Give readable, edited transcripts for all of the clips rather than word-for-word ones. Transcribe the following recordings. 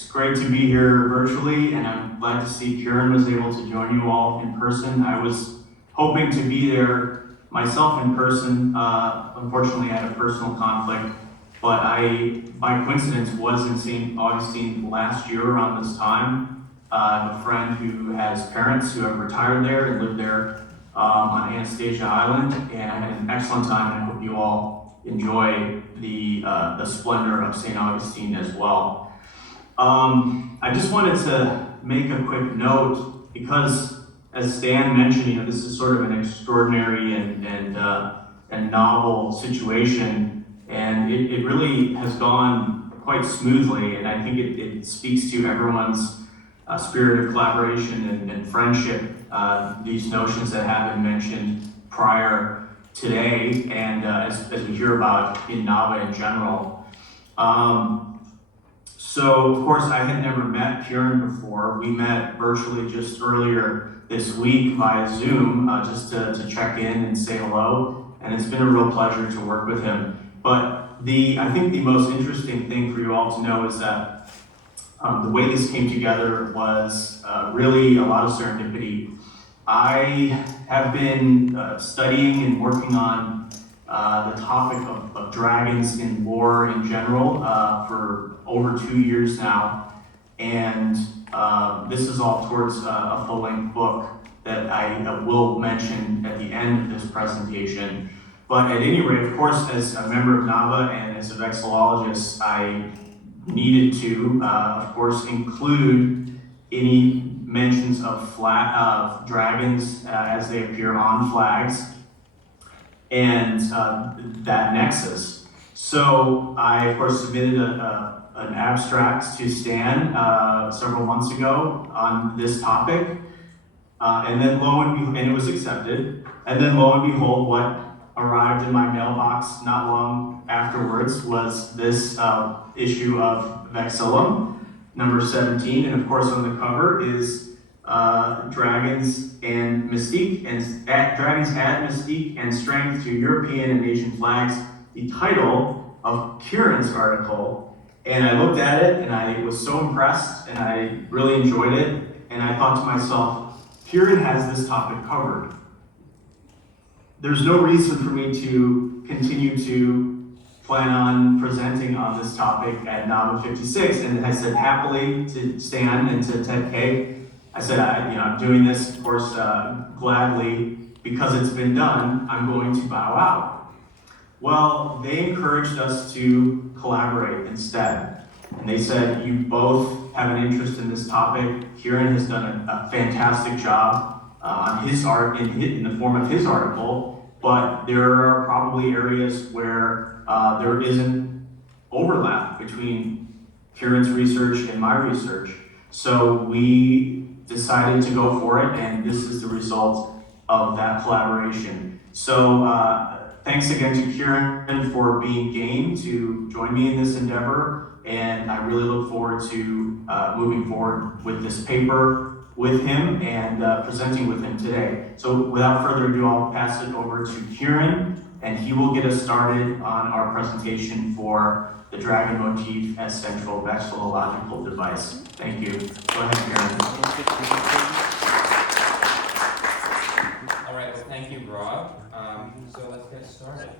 It's great to be here virtually, and I'm glad to see Kieran was able to join you all in person. I was hoping to be there myself in person. Unfortunately, I had a personal conflict, but I, by coincidence, was in St. Augustine last year around this time. I have a friend who has parents who have retired there and live there on Anastasia Island, and I had an excellent time, and I hope you all enjoy the splendor of St. Augustine as well. I just wanted to make a quick note because, as Stan mentioned, this is sort of an extraordinary and novel situation, and it really has gone quite smoothly, and I think it speaks to everyone's spirit of collaboration and friendship, these notions that have been mentioned prior today, and as we hear about in Nava in general. So, of course, I had never met Kieran before. We met virtually just earlier this week via Zoom, just to check in and say hello, and it's been a real pleasure to work with him. But I think the most interesting thing for you all to know is that the way this came together was really a lot of serendipity. I have been studying and working on the topic of dragons in lore in general for over 2 years now, and this is all towards a full-length book that I will mention at the end of this presentation. But at any rate, of course, as a member of Nava and as a vexillologist, I needed to, of course, include any mentions of dragons as they appear on flags and that nexus. So I, of course, submitted an abstract to Stan several months ago on this topic, and then and it was accepted. And then lo and behold, what arrived in my mailbox not long afterwards was this issue of Vexillum, number 17, and of course on the cover is dragons and mystique, and dragons add mystique and strength to European and Asian flags, the title of Kieran's article. And I looked at it and I was so impressed and I really enjoyed it, and I thought to myself, Kieran has this topic covered. There's no reason for me to continue to plan on presenting on this topic at Nava 56, and I said happily to Stan and to Ted K. I said, I'm doing this, of course, gladly, because it's been done. I'm going to bow out. Well, they encouraged us to collaborate instead, and they said, you both have an interest in this topic. Kieran has done a fantastic job on his art in the form of his article, but there are probably areas where there isn't overlap between Kieran's research and my research. So we decided to go for it, and this is the result of that collaboration. So thanks again to Kieran for being game to join me in this endeavor, and I really look forward to moving forward with this paper with him and presenting with him today. So without further ado, I'll pass it over to Kieran, and he will get us started on our presentation for the dragon motif as central vexillological device. Thank you. Go ahead, Kieran. All right, well, thank you, Rob. So let's get started.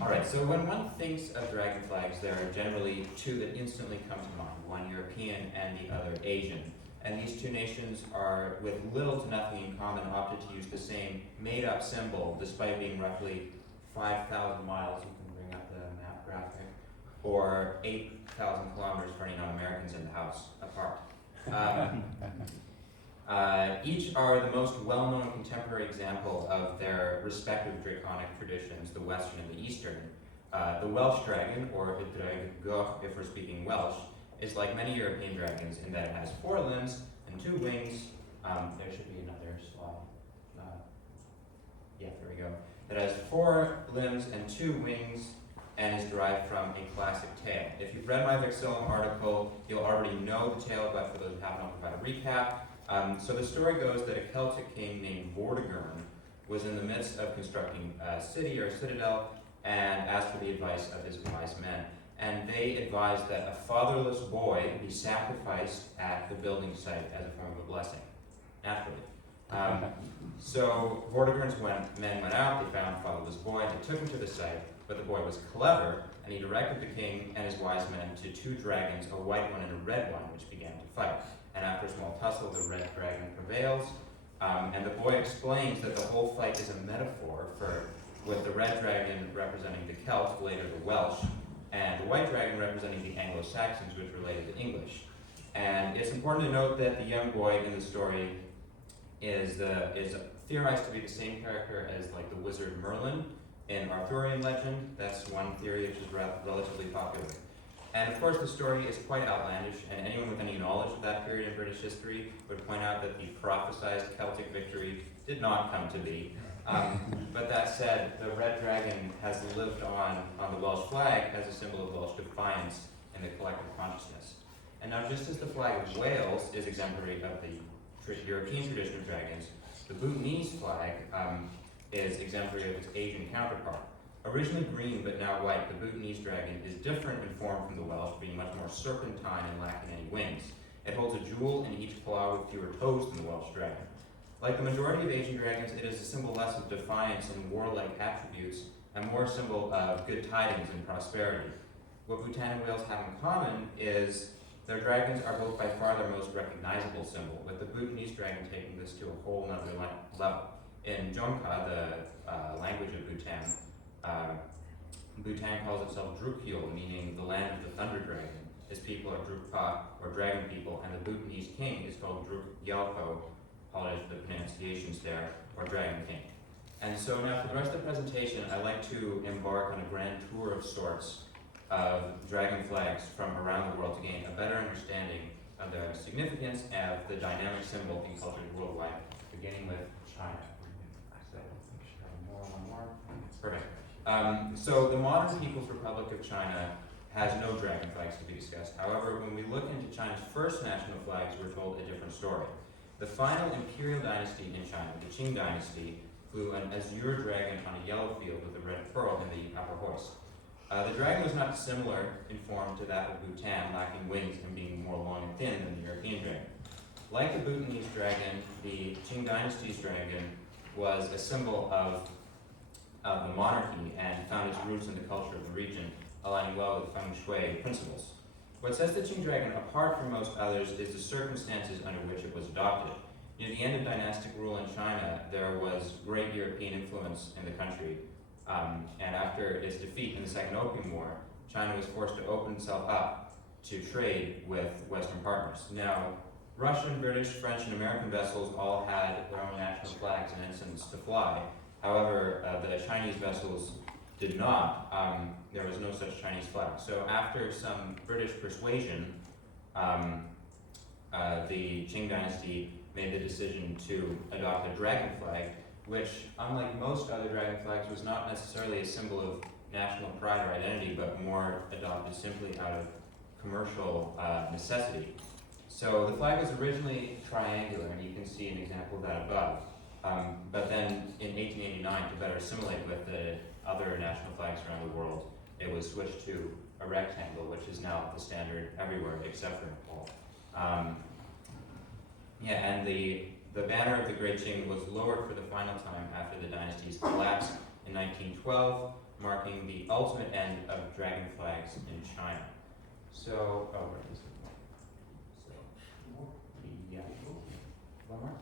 Alright, so when one thinks of dragon flags, there are generally two that instantly come to mind, one European and the other Asian. And these two nations are, with little to nothing in common, opted to use the same made-up symbol, despite being roughly 5,000 miles, you can bring up the map graphic, or 8,000 kilometers for any non-Americans in the house, apart. Each are the most well-known contemporary example of their respective draconic traditions, the Western and the Eastern. The Welsh dragon, or y draig goch if we're speaking Welsh, is like many European dragons in that it has 4 limbs and 2 wings. There should be another slide. Yeah, there we go. It has 4 limbs and 2 wings, and is derived from a classic tale. If you've read my Vexillological article, you'll already know the tale, but for those who haven't, I'll provide a recap. So the story goes that a Celtic king named Vortigern was in the midst of constructing a city or a citadel and asked for the advice of his wise men. And they advised that a fatherless boy be sacrificed at the building site as a form of a blessing, naturally. So Vortigern's men went out, they found the fatherless boy, they took him to the site, but the boy was clever, and he directed the king and his wise men to two dragons, a white one and a red one, which began to fight. And after a small tussle, the red dragon prevails, and the boy explains that the whole fight is a metaphor for, with the red dragon representing the Celts, later the Welsh, and the white dragon representing the Anglo-Saxons, which related to English. And it's important to note that the young boy in the story is theorized to be the same character as like the wizard Merlin in Arthurian legend. That's one theory which is relatively popular. And of course the story is quite outlandish, and anyone with any knowledge of that period in British history would point out that the prophesized Celtic victory did not come to be. But that said, the red dragon has lived on the Welsh flag as a symbol of Welsh defiance in the collective consciousness. And now, just as the flag of Wales is exemplary of the European tradition of dragons, the Bhutanese flag is exemplary of its Asian counterpart. Originally green but now white, the Bhutanese dragon is different in form from the Welsh, being much more serpentine and lacking any wings. It holds a jewel in each claw with fewer toes than the Welsh dragon. Like the majority of Asian dragons, it is a symbol less of defiance and warlike attributes, and more a symbol of good tidings and prosperity. What Bhutan and Wales have in common is their dragons are both by far their most recognizable symbol, with the Bhutanese dragon taking this to a whole nother level. In Jongka, the language of Bhutan, Bhutan calls itself Drukyul, meaning the land of the thunder dragon. His people are Drukpa, or dragon people, and the Bhutanese king is called Drukyalpo, apologize for the pronunciations there, or dragon king. And so now for the rest of the presentation, I'd like to embark on a grand tour of sorts of dragon flags from around the world to gain a better understanding of their significance and of the dynamic symbol in cultures worldwide, beginning with China. Perfect. So the modern People's Republic of China has no dragon flags to be discussed. However, when we look into China's first national flags, we're told a different story. The final imperial dynasty in China, the Qing dynasty, flew an azure dragon on a yellow field with a red pearl in the upper hoist. The dragon was not similar in form to that of Bhutan, lacking wings and being more long and thin than the European dragon. Like the Bhutanese dragon, the Qing dynasty's dragon was a symbol of the monarchy and found its roots in the culture of the region, aligning well with feng shui principles. What sets the Qing dragon apart from most others is the circumstances under which it was adopted. Near the end of dynastic rule in China, there was great European influence in the country, and after its defeat in the Second Opium War, China was forced to open itself up to trade with Western partners. Now, Russian, British, French, and American vessels all had their own national flags and ensigns to fly. However, the Chinese vessels did not. There was no such Chinese flag. So after some British persuasion, the Qing dynasty made the decision to adopt a dragon flag, which, unlike most other dragon flags, was not necessarily a symbol of national pride or identity, but more adopted simply out of commercial necessity. So the flag was originally triangular, and you can see an example of that above. But then in 1889, to better assimilate with the other national flags around the world, it was switched to a rectangle, which is now the standard everywhere except for Nepal. And the banner of the Great Qing was lowered for the final time after the dynasty's collapse in 1912, marking the ultimate end of dragon flags in China. So, one more.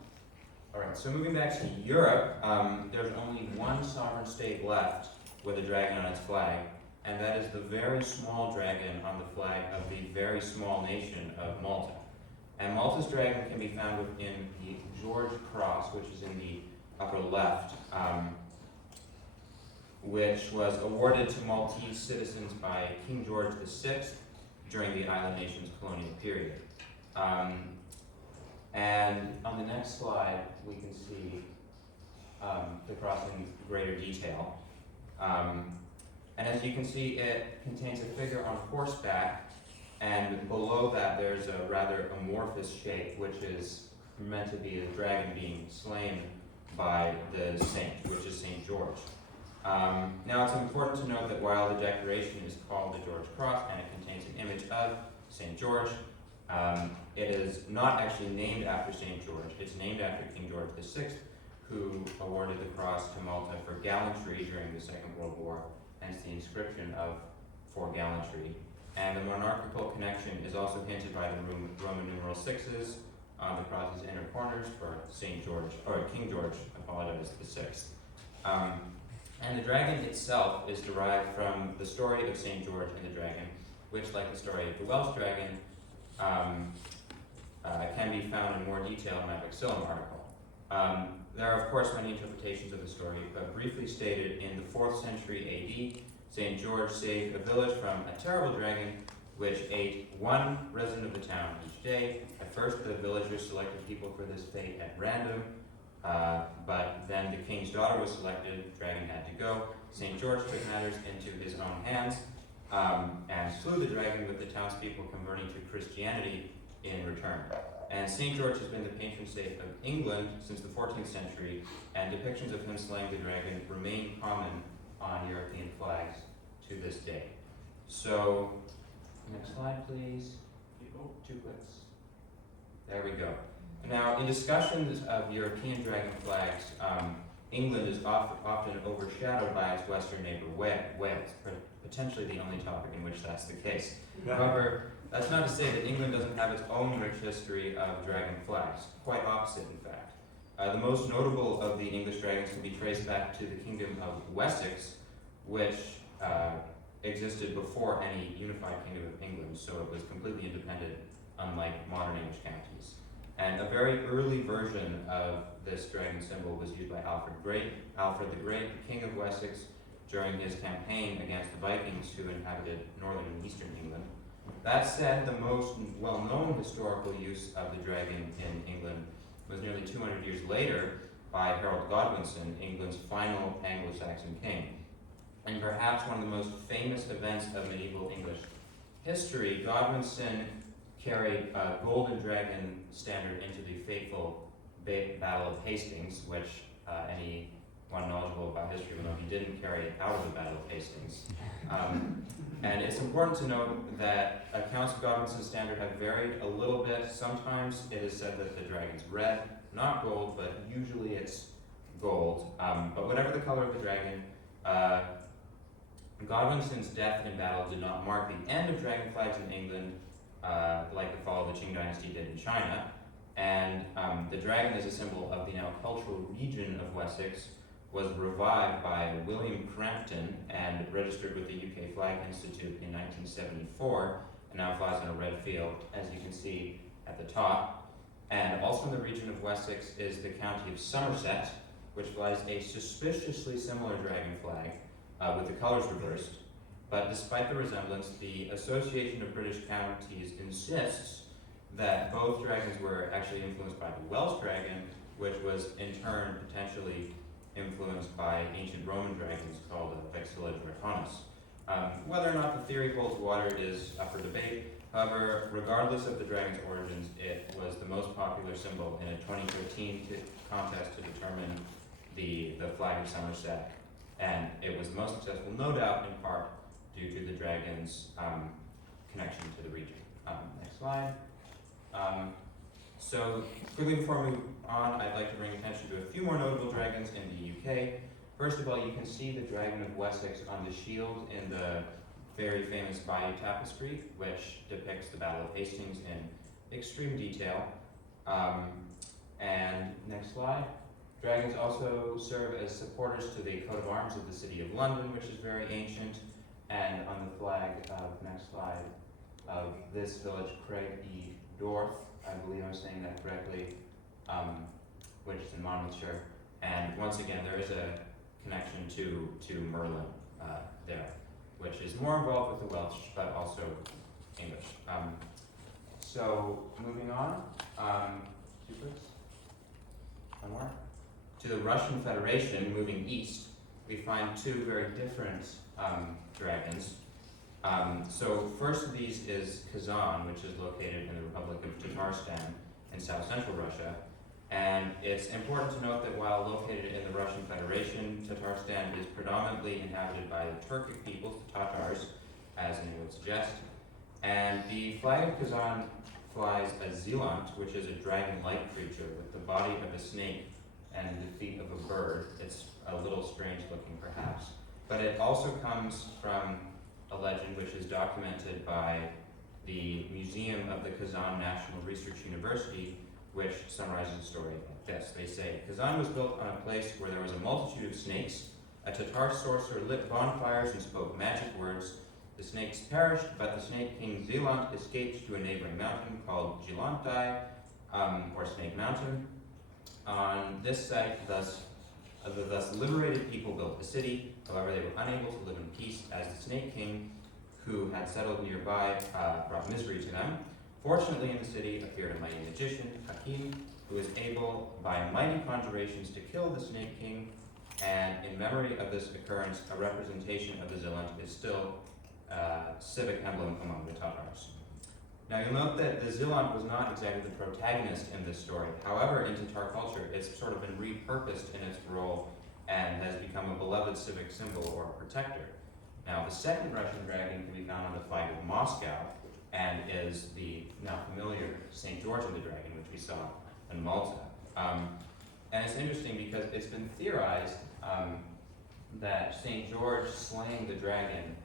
All right, so moving back to Europe, there's only one sovereign state left with a dragon on its flag, and that is the very small dragon on the flag of the very small nation of Malta. And Malta's dragon can be found within the George Cross, which is in the upper left, which was awarded to Maltese citizens by King George VI during the island nation's colonial period. And on the next slide, we can see the cross in greater detail. And as you can see, it contains a figure on horseback, and below that there's a rather amorphous shape, which is meant to be a dragon being slain by the saint, which is St. George. Now it's important to note that while the decoration is called the George Cross and it contains an image of St. George, it is not actually named after St. George. It's named after King George VI, who awarded the cross to Malta for gallantry during the Second World War, hence the inscription of for gallantry. And the monarchical connection is also hinted by the Roman numeral 6s on the cross's inner corners for St. George, or King George, apologize, VI. And the dragon itself is derived from the story of St. George and the dragon, which, like the story of the Welsh dragon, can be found in more detail in that Vexillological article. There are, of course, many interpretations of the story, but briefly stated, in the 4th century AD, St. George saved a village from a terrible dragon which ate one resident of the town each day. At first, the villagers selected people for this fate at random, but then the king's daughter was selected, the dragon had to go. St. George took matters into his own hands and slew the dragon, with the townspeople converting to Christianity in return. And St. George has been the patron saint of England since the 14th century, and depictions of him slaying the dragon remain common on European flags to this day. So, next slide please. Oh, 2 clicks. There we go. Now, in discussions of European dragon flags, England is often overshadowed by its western neighbor Wales, potentially the only topic in which that's the case. However, that's not to say that England doesn't have its own rich history of dragon flags, quite opposite in fact. The most notable of the English dragons can be traced back to the Kingdom of Wessex, which existed before any unified Kingdom of England, so it was completely independent, unlike modern English counties. And a very early version of this dragon symbol was used by Alfred the Great, King of Wessex, during his campaign against the Vikings who inhabited northern and eastern England. That said, the most well-known historical use of the dragon in England was nearly 200 years later by Harold Godwinson, England's final Anglo-Saxon king. And perhaps one of the most famous events of medieval English history, Godwinson carried a golden dragon standard into the fateful Battle of Hastings, which anyone knowledgeable about history will know he didn't carry it out of the Battle of Hastings. And it's important to note that accounts of Godwinson's standard have varied a little bit. Sometimes it is said that the dragon's red, not gold, but usually it's gold. But whatever the color of the dragon, Godwinson's death in battle did not mark the end of dragon flags in England, like the fall of the Qing dynasty did in China. And the dragon, as a symbol of the now cultural region of Wessex, was revived by William Crampton and registered with the UK Flag Institute in 1974, and now flies on a red field, as you can see at the top. And also in the region of Wessex is the county of Somerset, which flies a suspiciously similar dragon flag, with the colors reversed. But despite the resemblance, the Association of British Counties insists that both dragons were actually influenced by the Welsh dragon, which was in turn potentially influenced by ancient Roman dragons called Vexillological. Whether or not the theory holds water is up for debate. However, regardless of the dragon's origins, it was the most popular symbol in a 2013 contest to determine the flag of Somerset, and it was the most successful, no doubt, in part due to the dragon's connection to the region. Next slide. So quickly before we move on, I'd like to bring attention to a few more notable dragons in the UK. First of all, you can see the Dragon of Wessex on the shield in the very famous Bayeux Tapestry, which depicts the Battle of Hastings in extreme detail. And next slide. Dragons also serve as supporters to the coat of arms of the City of London, which is very ancient, and on the flag of, next slide, of this village, Craig E. Dorth, I believe I'm saying that correctly, which is in Monmouthshire. And once again, there is a connection to Merlin there, which is more involved with the Welsh, but also English. So moving on, one more. To the Russian Federation, moving east, we find two very different dragons. So first of these is Kazan, which is located in the Republic of Tatarstan in south central Russia. And it's important to note that while located in the Russian Federation, Tatarstan is predominantly inhabited by the Turkic peoples, the Tatars, as the name would suggest. And the flag of Kazan flies a zealant, which is a dragon-like creature with the body of a snake and the feet of a bird. It's a little strange looking perhaps. But it also comes from a legend which is documented by the Museum of the Kazan National Research University, which summarizes the story like this. They say, Kazan was built on a place where there was a multitude of snakes. A Tatar sorcerer lit bonfires and spoke magic words. The snakes perished, but the snake king Zealand escaped to a neighboring mountain called Gilantai, or Snake Mountain. On this site, the thus liberated people built the city. However, they were unable to live in peace as the Snake King, who had settled nearby, brought misery to them. Fortunately, in the city appeared a mighty magician, Hakim, who was able, by mighty conjurations, to kill the Snake King. And in memory of this occurrence, a representation of the Zealand is still a civic emblem among the Tatars. Now you'll note that the Zealand was not exactly the protagonist in this story. However, in Tatar culture, it's sort of been repurposed in its role and has become a beloved civic symbol or protector. Now the second Russian dragon can be found on the flag of Moscow and is the now familiar St. George of the Dragon, which we saw in Malta. And it's interesting because it's been theorized that St. George slaying the dragon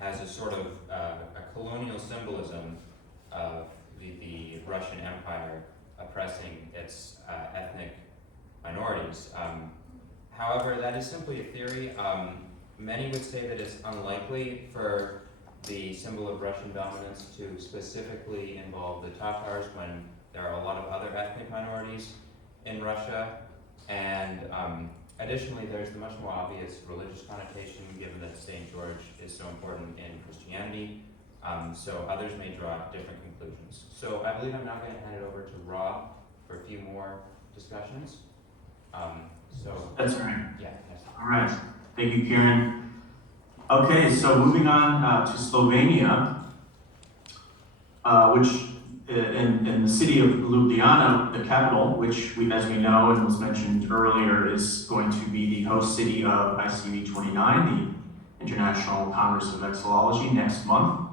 has a sort of a colonial symbolism of the Russian Empire oppressing its ethnic minorities. However, that is simply a theory. Many would say that it's unlikely for the symbol of Russian dominance to specifically involve the Tatars when there are a lot of other ethnic minorities in Russia. And additionally, there's the much more obvious religious connotation, given that St. George is so important in Christianity. So others may draw different conclusions. So I believe I'm now going to hand it over to Rob for a few more discussions. That's right. Yeah. All right. Thank you, Kieran. Okay, so moving on to Slovenia, which in the city of Ljubljana, the capital, which as we know and was mentioned earlier, is going to be the host city of ICV 29, the International Congress of Vexillology, next month.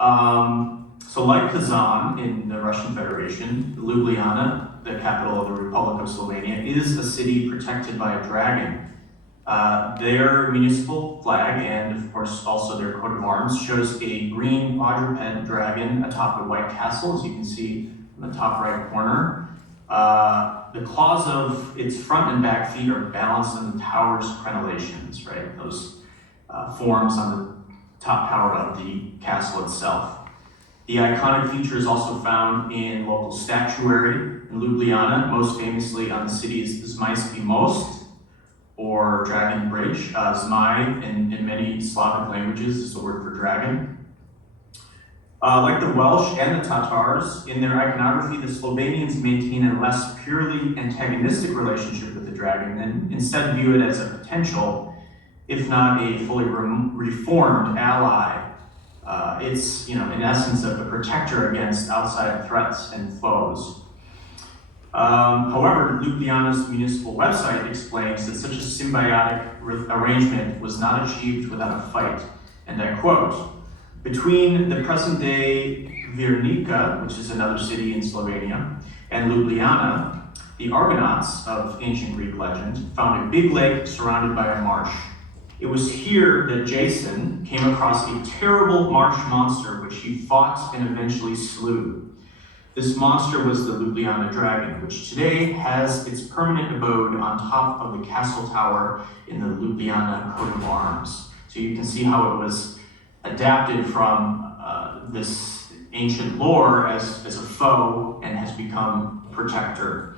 So like Kazan in the Russian Federation, Ljubljana, the capital of the Republic of Slovenia, is a city protected by a dragon. Their municipal flag, and of course also their coat of arms, shows a green quadruped dragon atop a white castle, as you can see in the top right corner. The claws of its front and back feet are balanced on the tower's crenellations, right? Those forms on the top tower of the castle itself. The iconic feature is also found in local statuary in Ljubljana, most famously on the city's Zmajski Most, or dragon bridge. Zmaj in many Slavic languages is the word for dragon. Like the Welsh and the Tatars, in their iconography, the Slovenians maintain a less purely antagonistic relationship with the dragon and instead view it as a potential, if not a fully reformed ally. It's, in essence, a protector against outside threats and foes. However, Ljubljana's municipal website explains that such a symbiotic arrangement was not achieved without a fight. And I quote, between the present-day Virnica, which is another city in Slovenia, and Ljubljana, the Argonauts of ancient Greek legend found a big lake surrounded by a marsh. It was here that Jason came across a terrible marsh monster which he fought and eventually slew. This monster was the Ljubljana dragon, which today has its permanent abode on top of the castle tower in the Ljubljana coat of arms. So you can see how it was adapted from this ancient lore as a foe and has become a protector.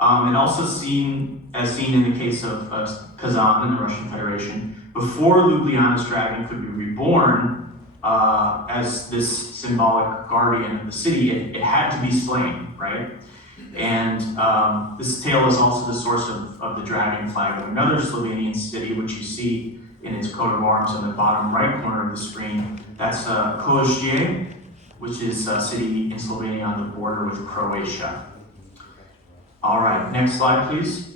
And also as seen in the case of Kazan in the Russian Federation, before Ljubljana's dragon could be reborn as this symbolic guardian of the city, it had to be slain, right? And this tail is also the source of the dragon flag of another Slovenian city, which you see in its coat of arms on the bottom right corner of the screen. That's Košice, which is a city in Slovenia on the border with Croatia. All right, next slide, please.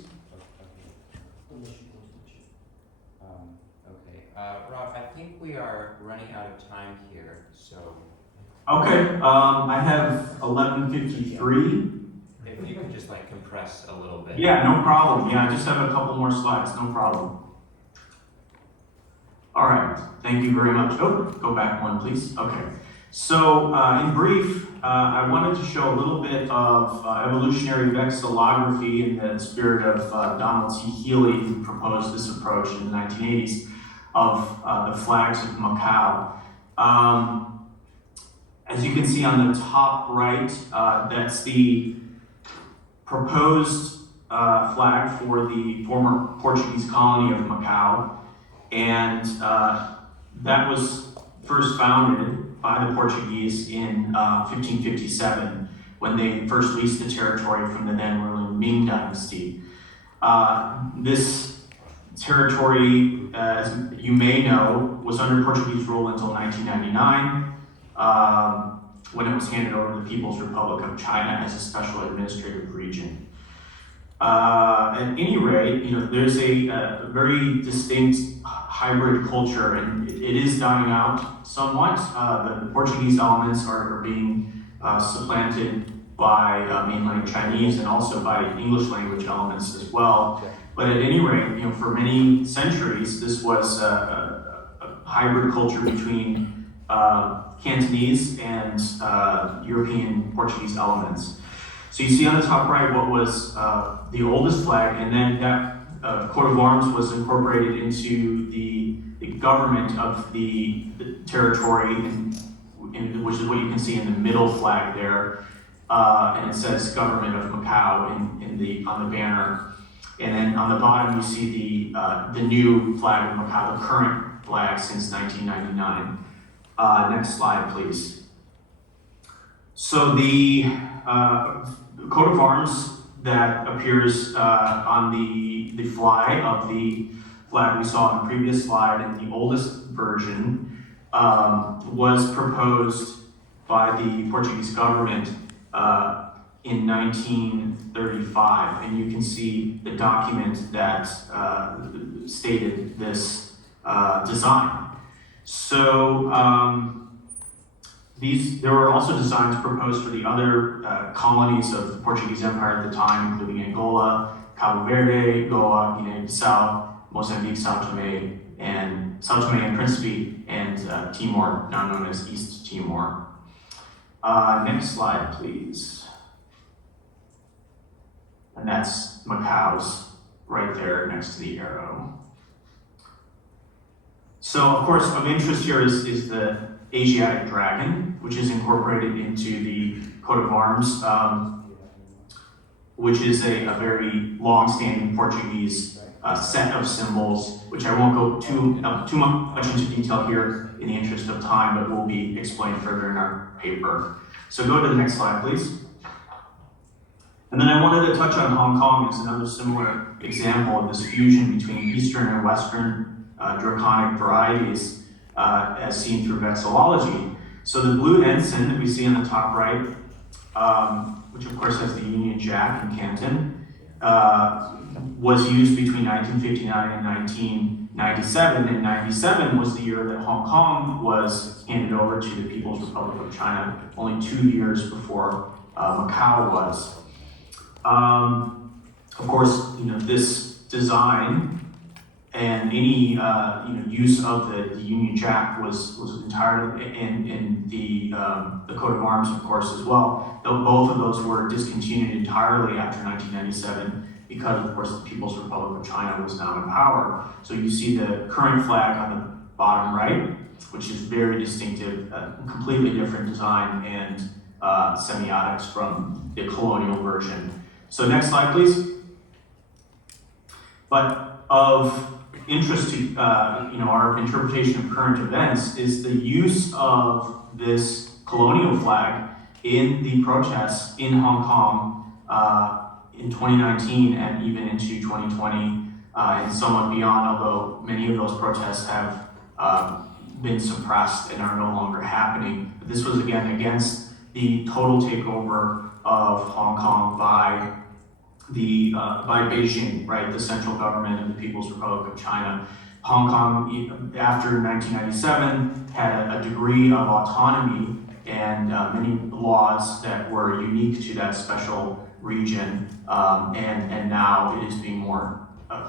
Rob, I think we are running out of time here, so Okay, I have 11:53. if you could just like compress a little bit. Yeah, no problem. Yeah, I just have a couple more slides, no problem. All right, thank you very much. Oh, go back one, please. Okay, so in brief, I wanted to show a little bit of evolutionary vexillography in the spirit of Donald T. Healy, who proposed this approach in the 1980s of the flags of Macau. As you can see on the top right, that's the proposed flag for the former Portuguese colony of Macau. And that was first founded by the Portuguese in 1557, when they first leased the territory from the then ruling Ming Dynasty. This territory, as you may know, was under Portuguese rule until 1999, when it was handed over to the People's Republic of China as a special administrative region. At any rate, there's a very distinct hybrid culture, and it is dying out somewhat. The Portuguese elements are being supplanted by mainland Chinese and also by English language elements as well. But at any rate, for many centuries, this was a hybrid culture between Cantonese and European Portuguese elements. So you see on the top right what was the oldest flag, and then that coat of arms was incorporated into the government of the territory, which is what you can see in the middle flag there, and it says Government of Macau on the banner. And then on the bottom you see the new flag of Macau, the current flag since 1999. Next slide, please. So the coat of arms that appears on the fly of the flag we saw in the previous slide, and the oldest version, was proposed by the Portuguese government in 1935, and you can see the document that stated this design. So there were also designs proposed for the other colonies of the Portuguese Empire at the time, including Angola, Cabo Verde, Goa, Guinea-Bissau, Mozambique, Sao Tome and Principe, and Timor, now known as East Timor. Next slide, please. And that's Macau's right there next to the arrow. So, of course, of interest here is the Asiatic dragon, which is incorporated into the coat of arms, which is a very long-standing Portuguese set of symbols, which I won't go too much into detail here in the interest of time, but will be explained further in our paper. So go to the next slide, please. And then I wanted to touch on Hong Kong as another similar example of this fusion between Eastern and Western draconic varieties as seen through vexillology. So the blue ensign that we see on the top right, which of course has the Union Jack in Canton, was used between 1959 and 1997, and 97 was the year that Hong Kong was handed over to the People's Republic of China, only 2 years before Macau was. Of course, this design and any use of the Union Jack was entirely in the coat of arms, of course, as well. Though both of those were discontinued entirely after 1997 because, of course, the People's Republic of China was now in power. So you see the current flag on the bottom right, which is very distinctive, completely different design and semiotics from the colonial version. So next slide, please. But of interest to our interpretation of current events is the use of this colonial flag in the protests in Hong Kong in 2019 and even into 2020 and somewhat beyond, although many of those protests have been suppressed and are no longer happening. But this was again against the total takeover of Hong Kong by Beijing, right, the central government of the People's Republic of China. Hong Kong, after 1997, had a degree of autonomy and many laws that were unique to that special region, and now it is being more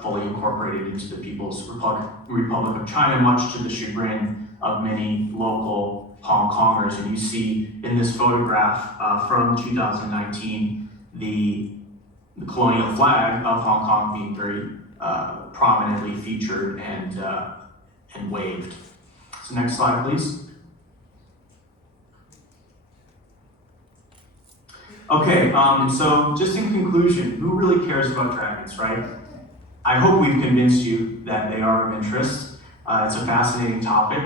fully incorporated into the People's Republic of China, much to the chagrin of many local Hong Kongers. And you see in this photograph from 2019, the colonial flag of Hong Kong being very prominently featured and waved. So next slide, please. Okay, so just in conclusion, who really cares about dragons, right? I hope we've convinced you that they are of interest. It's a fascinating topic.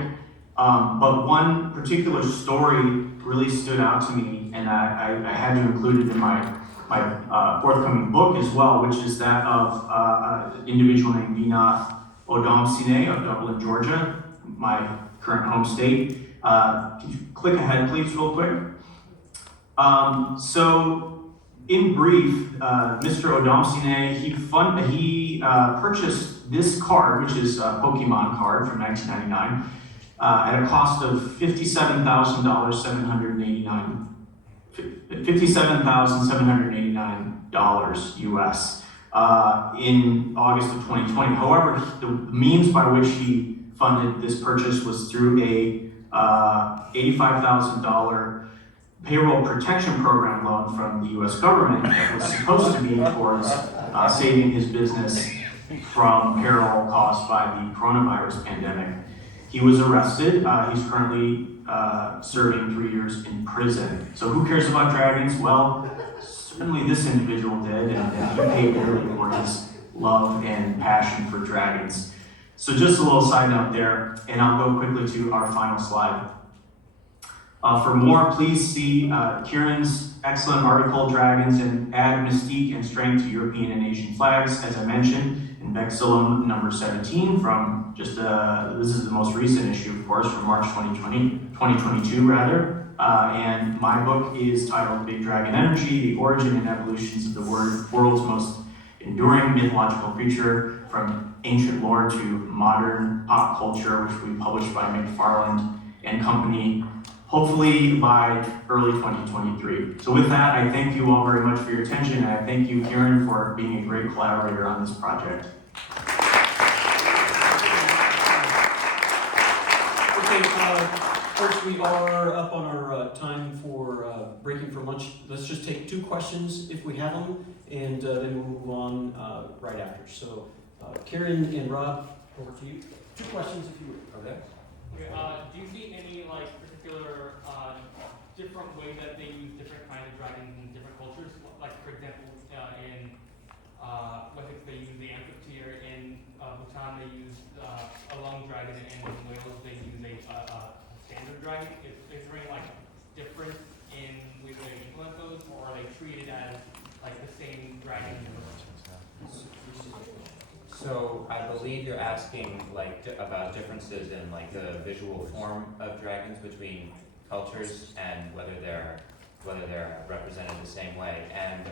But one particular story really stood out to me, and I had to include it in my forthcoming book as well, which is that of an individual named Vinath Odomsine of Dublin, Georgia, my current home state. Can you click ahead, please, real quick? So, in brief, Mr. Odomsine, he purchased this card, which is a Pokemon card from 1999, at a cost of $57,789 US in August of 2020. However, the means by which he funded this purchase was through a $85,000 payroll protection program loan from the US government that was supposed to be towards saving his business from peril caused by the coronavirus pandemic. He was arrested. He's currently serving 3 years in prison. So who cares about dragons? Well, certainly this individual did, and he paid dearly for his love and passion for dragons. So just a little side note there, and I'll go quickly to our final slide. For more, please see Kieran's excellent article, Dragons and Add Mystique and Strength to European and Asian Flags, as I mentioned, in Vexillological number 17 from this is the most recent issue, of course, from March 2022 rather. And my book is titled Big Dragon Energy, The Origin and Evolutions of the World's Most Enduring Mythological Creature from Ancient Lore to Modern Pop Culture, which will be published by McFarland and Company, hopefully by early 2023. So with that, I thank you all very much for your attention, and I thank you, Kieran, for being a great collaborator on this project. Okay, first we are up on our time for breaking for lunch. Let's just take 2 questions if we have them, and then we'll move on right after. So Kieran and Rob, over to you. 2 questions if you would. Okay. Okay, do you see any particular different way that they use different kinds of dragons in different cultures? Like for example, in Wessex they use the amphitheater, in Bhutan they use a long dragon, and in Wales they use a standard dragon. Is there any difference in the way they implement those, or are they treated as the same dragon? So I believe you're asking about differences in the visual form of dragons between cultures and whether they're represented the same way. And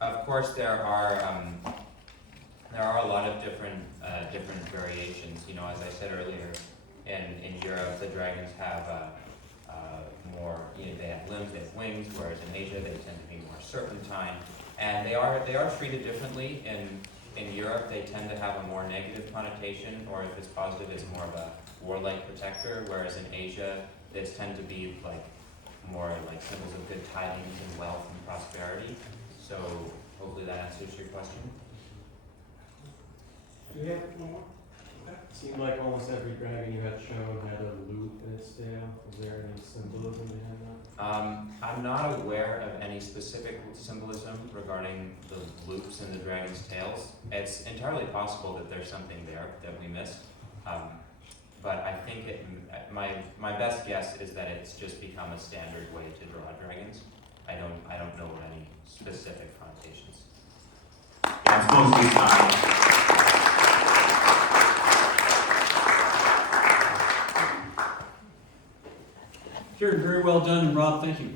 of course there are a lot of different variations. You know, as I said earlier, in Europe the dragons have more. They have limbs, they have wings, whereas in Asia they tend to be more serpentine, and they are treated differently. In Europe, they tend to have a more negative connotation, or if it's positive, it's more of a warlike protector, whereas in Asia, they tend to be more symbols of good tidings and wealth and prosperity. So hopefully that answers your question. Do we have one more? It seemed like almost every dragon you had shown had a loop in its tail. Is there any symbolism behind that? I'm not aware of any specific symbolism regarding the loops in the dragon's tails. It's entirely possible that there's something there that we missed, but I think my best guess is that it's just become a standard way to draw dragons. I don't know any specific connotations. Yeah, it's mostly style. Kieran, very well done, and Rob, thank you.